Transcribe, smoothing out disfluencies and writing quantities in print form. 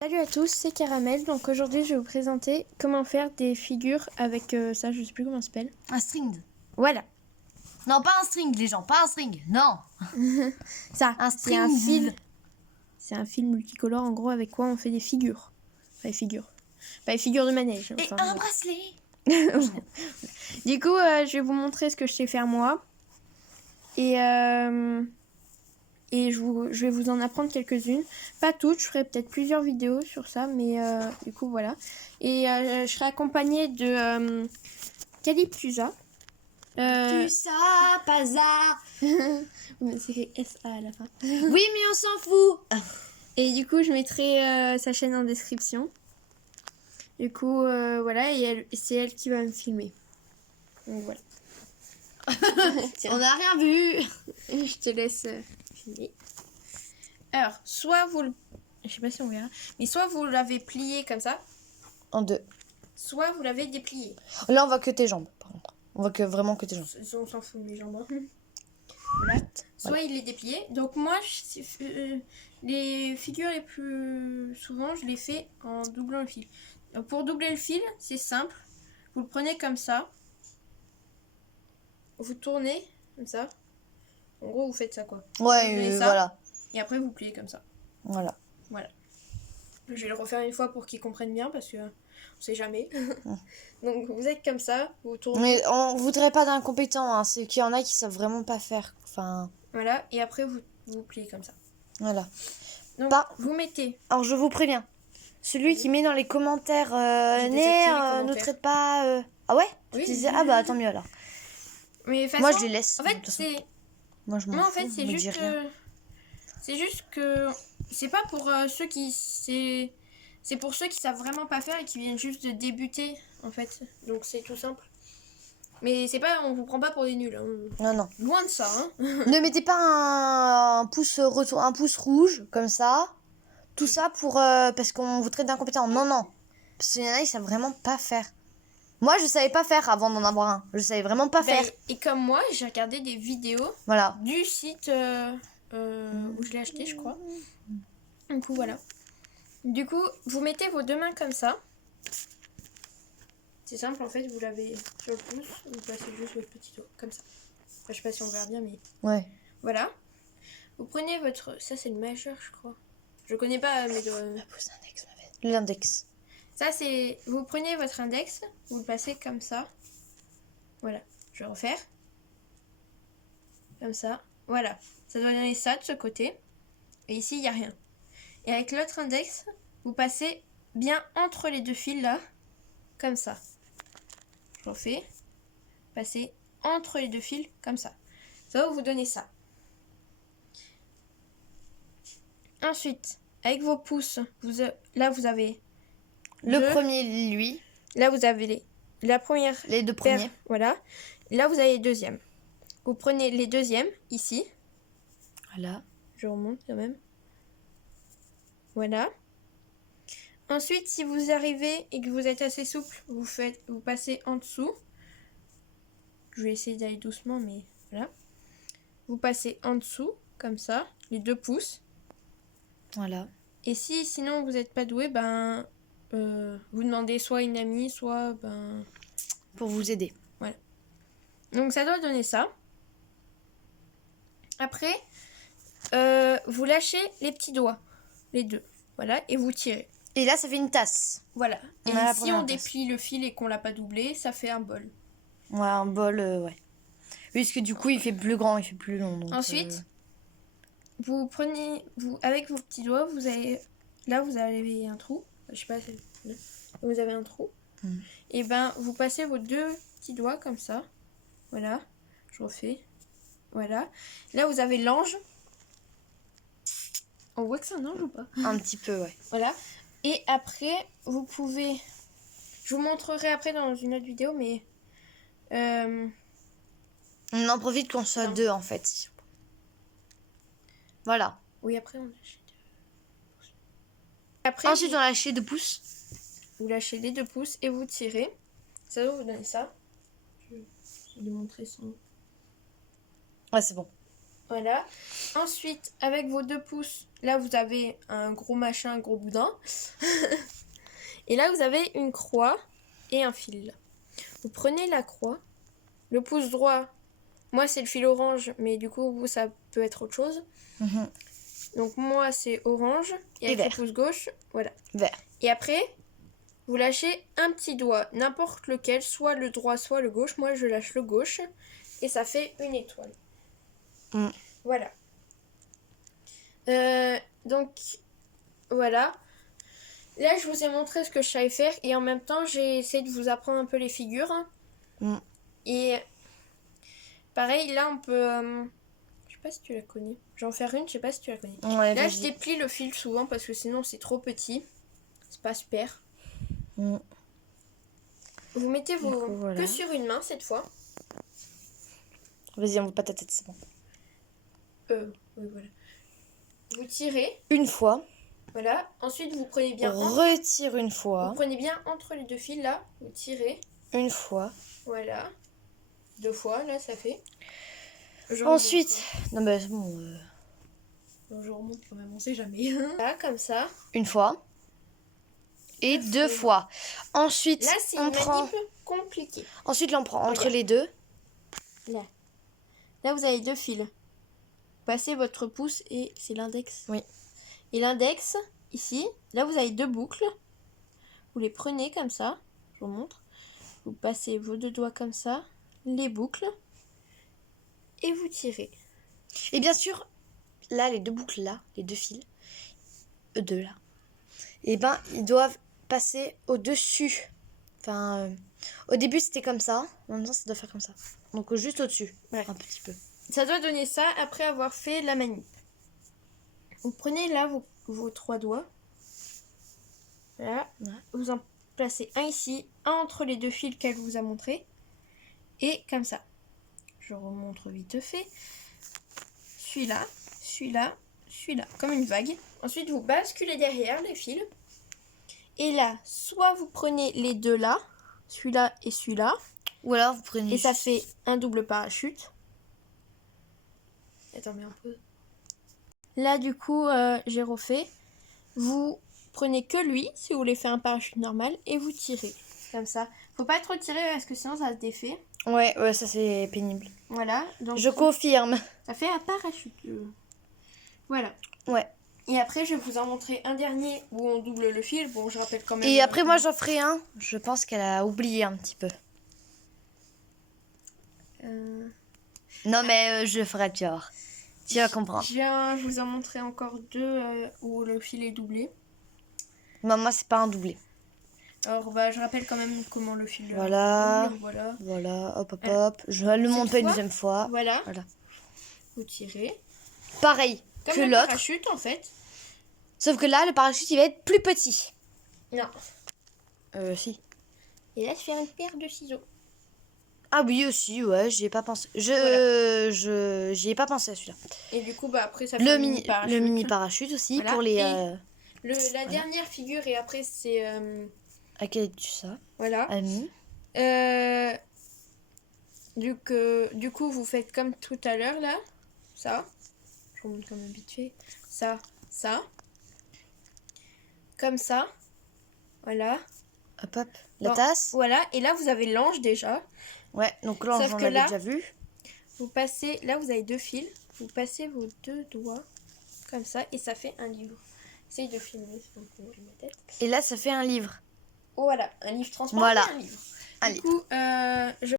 Salut à tous, c'est Caramel. Donc aujourd'hui, je vais vous présenter comment faire des figures avec ça, je sais plus comment ça s'appelle. Un string. Voilà. Non, pas un string, les gens, pas un string. Non. Ça, Un c'est un string. fil. C'est un fil multicolore en gros avec quoi on fait des figures. Enfin, des figures. Pas des figures de manège. Et Enfin, un voilà. bracelet. Du coup, je vais vous montrer ce que je sais faire moi. Et je vais vous en apprendre quelques-unes. Pas toutes, je ferai peut-être plusieurs vidéos sur ça, mais du coup voilà. Et je serai accompagnée de Calyptusa. Tu sais, Pazar. C'est écrit S-A à la fin. Oui, mais on s'en fout. Et du coup, je mettrai sa chaîne en description. Du coup, voilà, et c'est elle qui va me filmer. Donc voilà. On n'a rien vu. Je te laisse filmer. Alors, soit vous le... Je sais pas si on verra. Mais soit vous l'avez plié comme ça, En deux. soit vous l'avez déplié. Là, on voit que tes jambes, par contre. On voit vraiment que tes jambes. On s'en fout de mes jambes. Voilà. Soit Voilà. il est déplié. Donc moi, les figures les plus souvent, je les fais en doublant le fil. Donc, pour doubler le fil, c'est simple. Vous le prenez comme ça. Vous tournez comme ça. En gros, vous faites ça quoi. Ouais, Vous faites ça, voilà. et après, vous pliez comme ça. Voilà. Voilà. Je vais le refaire une fois pour qu'ils comprennent bien parce que on sait jamais. Donc vous êtes comme ça, vous tournez. Mais on voudrait pas d'incompétents, hein. C'est qu'il y en a qui savent vraiment pas faire. Enfin, Voilà, et après vous pliez comme ça. voilà. Donc Pas- vous mettez. Alors, je vous préviens. Celui qui met dans les commentaires, J'ai né, désactivé les ne commentaires. traite pas. Ah ouais? Oui. Tu disais, ah bah tant mieux alors. Mais de toute Moi, façon, je les laisse. En de fait, toute façon. c'est. Moi, je m'en Moi, en fous, fait, c'est me juste. dis rien. C'est juste que. C'est pas pour ceux qui. C'est pour ceux qui savent vraiment pas faire et qui viennent juste de débuter, en fait. Donc c'est tout simple. Mais c'est pas. On vous prend pas pour des nuls. Hein. Non, non. Loin de ça, hein. Ne mettez pas un pouce rouge comme ça. Tout ça pour parce qu'on vous traite d'incompétent. Non, non. Parce qu'il y en a, ils savent vraiment pas faire. Moi, je savais pas faire avant d'en avoir un. Je savais vraiment pas faire. Et comme moi, j'ai regardé des vidéos Voilà. du site où je l'ai acheté, je crois. Du coup, voilà. Du coup, vous mettez vos deux mains comme ça. C'est simple, en fait, vous l'avez sur le pouce, vous placez juste votre petit doigt, comme ça. Enfin, je sais pas si on verra bien, mais Ouais. voilà. Vous prenez votre... Ça, c'est le majeur, je crois. Je connais pas mes doigts. L'index. Ça, c'est... Vous prenez votre index, vous le placez comme ça. Voilà. Je vais refaire. Comme ça. Voilà. Ça doit donner ça de ce côté. Et ici, il n'y a rien. Et avec l'autre index, vous passez bien entre les deux fils là. Comme ça. Je refais. Passez entre les deux fils comme ça. Ça va vous donner ça. Ensuite, avec vos pouces, là vous avez Le premier, lui. Là vous avez la première. Les deux paire, premiers. voilà. Là vous avez les deuxièmes. Vous prenez les deuxièmes ici. Voilà. Je remonte quand même. Voilà. Ensuite, si vous arrivez et que vous êtes assez souple, vous passez en dessous. Je vais essayer d'aller doucement, mais voilà. Vous passez en dessous, comme ça, les 2 pouces. Voilà. Et si sinon vous n'êtes pas doué, ben vous demandez soit une amie, soit ben. Pour vous aider. Voilà. Donc ça doit donner ça. Après, vous lâchez les petits doigts, les deux. Voilà, et vous tirez. Et là, ça fait une tasse. Voilà. Et On a la si première on tasse. déplie le fil et qu'on l'a pas doublé, ça fait un bol. Ouais, un bol, ouais. Oui, parce que du coup, il fait plus grand, il fait plus long. Donc, Ensuite, vous prenez, avec vos petits doigts, vous avez un trou. Je sais pas, là, vous avez un trou. Et ben, vous passez vos 2 petits doigts comme ça. Voilà. Je refais. Voilà. Là, vous avez l'ange. On voit que c'est un ange ou pas? un petit peu, ouais. Voilà. Et après, vous pouvez... Je vous montrerai après dans une autre vidéo, mais... On en profite qu'on soit deux, en fait. Voilà. Oui, après, on lâche. Après, Ensuite, on lâche les 2 pouces. vous lâchez les 2 pouces et vous tirez. Ça va vous donner ça. Je vais le montrer sans... Ouais, c'est bon. Voilà. Ensuite, avec vos 2 pouces, là, vous avez un gros machin, un gros boudin. Et là, vous avez une croix et un fil. Vous prenez la croix, le pouce droit, moi c'est le fil orange, mais du coup, vous, ça peut être autre chose. Mhm. Donc moi, c'est orange, et avec le vert. pouce gauche, voilà. Vert. Et après, vous lâchez un petit doigt, n'importe lequel, soit le droit, soit le gauche. Moi, je lâche le gauche, et ça fait une étoile. Voilà. Donc, voilà. Là, je vous ai montré ce que je savais faire et en même temps, j'ai essayé de vous apprendre un peu les figures. Et pareil, là, on peut... je sais pas si tu la connais. Je vais en faire une, je sais pas si tu la connais. Ouais, là, vas-y. je déplie le fil souvent parce que sinon, c'est trop petit. C'est pas super. Vous mettez vos coup, voilà. que sur une main cette fois. Vas-y, on veut pas ta tête, c'est bon. Oui, voilà. Vous tirez. Une fois. Voilà. Ensuite, vous prenez bien... Retire une fois. Vous prenez bien entre les deux fils, là. Vous tirez. Une fois. Voilà. 2 fois, là, ça fait. Ensuite... Non, mais c'est bon. Je remonte quand même, on sait jamais. Là, comme ça. Une fois. Et 2 fois. Ensuite, là, c'est on une prend... manip compliquée. Ensuite, là, on prend entre Regarde. les deux. Là. Là, vous avez 2 fils. Vous passez votre pouce et c'est l'index. Oui. Et l'index, ici, là, vous avez 2 boucles. Vous les prenez comme ça. Je vous montre. Vous passez vos 2 doigts comme ça. Les boucles. Et vous tirez. Et bien sûr, là, les 2 boucles là, les 2 fils, deux là, et ben, ils doivent passer au-dessus. Enfin, au début, c'était comme ça. Maintenant, ça doit faire comme ça. Donc, juste au-dessus. Ouais. Un petit peu. Ça doit donner ça après avoir fait la manip. Vous prenez là vos 3 doigts. Voilà. Ouais. Vous en placez un ici, un entre les 2 fils qu'elle vous a montré. Et comme ça. Je remontre vite fait. Celui-là, celui-là, celui-là. Comme une vague. Ensuite, vous basculez derrière les fils. Et là, soit vous prenez les deux là, celui-là et celui-là. Ou alors, vous prenez... Et ça fait un double parachute. Attends, mais un peu. Là, du coup, j'ai refait. Vous prenez que lui, si vous voulez faire un parachute normal, et vous tirez. Comme ça. Faut pas trop tirer parce que sinon ça se défait. Ouais, ça c'est pénible. Voilà. Donc, Je confirme. ça fait un parachute. Voilà. Ouais. Et après, je vais vous en montrer un dernier où on double le fil. Bon, je rappelle quand même. Et après, moi, j'en ferai un. Je pense qu'elle a oublié un petit peu. Non, mais je le ferai, tu vois. Tu vas comprendre. Je vous en montrer encore 2 où le fil est doublé. Moi, c'est pas un doublé. Alors, bah, je rappelle quand même comment le fil Voilà. double. Voilà. Voilà, hop, hop, hop. Je vais le monter une deuxième fois. Voilà. Voilà. Vous tirez. Pareil Comme que le l'autre. parachute, en fait. Sauf que là, le parachute, il va être plus petit. Non. Si. Et là, je fais une paire de ciseaux. Ah oui, aussi, ouais, j'y ai pas pensé. J'y ai pas pensé à celui-là. Et du coup, bah, après, ça fait Le un mini parachute. le mini parachute aussi Voilà. pour les. Et la dernière figure, et après, c'est... À quel est-tu ça? voilà. Ami. Du coup, vous faites comme tout à l'heure, là. Ça. Je remonte comme vite fait. Ça. Comme ça. Voilà. Hop, hop. La Bon, tasse. Voilà. Et là, vous avez l'ange déjà. Ouais, donc là, Sauf on que l'avait là- déjà vu. Vous passez... Là, vous avez 2 fils. Vous passez vos 2 doigts. Comme ça. Et ça fait un livre. Essaye de filmer. C'est un peu ma tête. Et là, ça fait un livre. Voilà. Un livre transparent. Voilà. Un livre. Un Du livre. coup, je